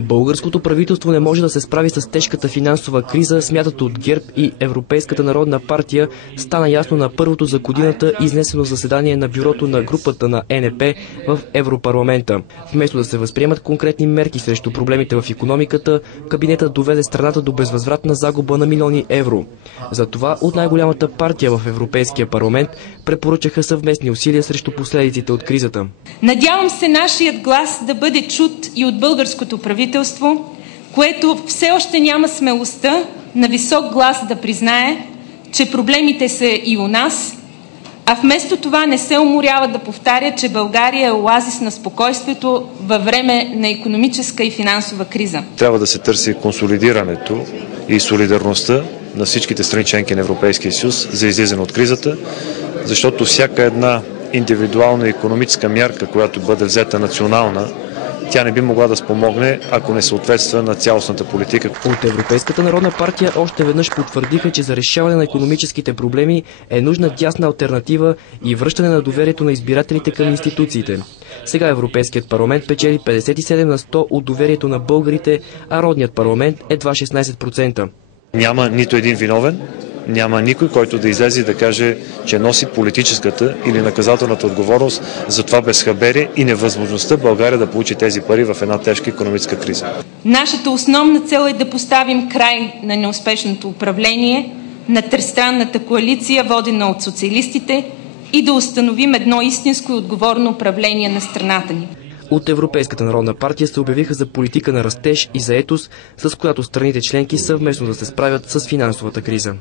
Българското правителство не може да се справи с тежката финансова криза, смятат от ГЕРБ и Европейската народна партия, стана ясно на първото за годината изнесено заседание на бюрото на групата на ЕНП в Европарламента. Вместо да се възприемат конкретни мерки срещу проблемите в икономиката, кабинетът доведе страната до безвъзвратна загуба на милиони евро. Затова от най-голямата партия в Европейския парламент препоръчаха съвместни усилия срещу последиците от кризата. Надявам се нашият глас да бъде чут и от българското правителство, което все още няма смелостта на висок глас да признае, че проблемите са и у нас, а вместо това не се уморява да повтаря, че България е оазис на спокойствието във време на икономическа и финансова криза. Трябва да се търси консолидирането и солидарността на всичките страни членки на Европейския съюз за излизане от кризата, защото всяка една индивидуална икономическа мярка, която бъде взета национална, тя не би могла да спомогне, ако не съответства на цялостната политика. От Европейската народна партия още веднъж потвърдиха, че за решаване на икономическите проблеми е нужна дясна алтернатива и връщане на доверието на избирателите към институциите. Сега Европейският парламент печели 57 на 100 от доверието на българите, а родният парламент едва 16%. Няма нито един виновен. Няма никой, който да излезе и да каже, че носи политическата или наказателната отговорност за това безхаберие и невъзможността България да получи тези пари в една тежка икономическа криза. Нашата основна цел е да поставим край на неуспешното управление, на тристранната коалиция, водена от социалистите, и да установим едно истинско и отговорно управление на страната ни. От Европейската народна партия се обявиха за политика на растеж и заетост, с която страните членки съвместно да се справят с финансовата криза.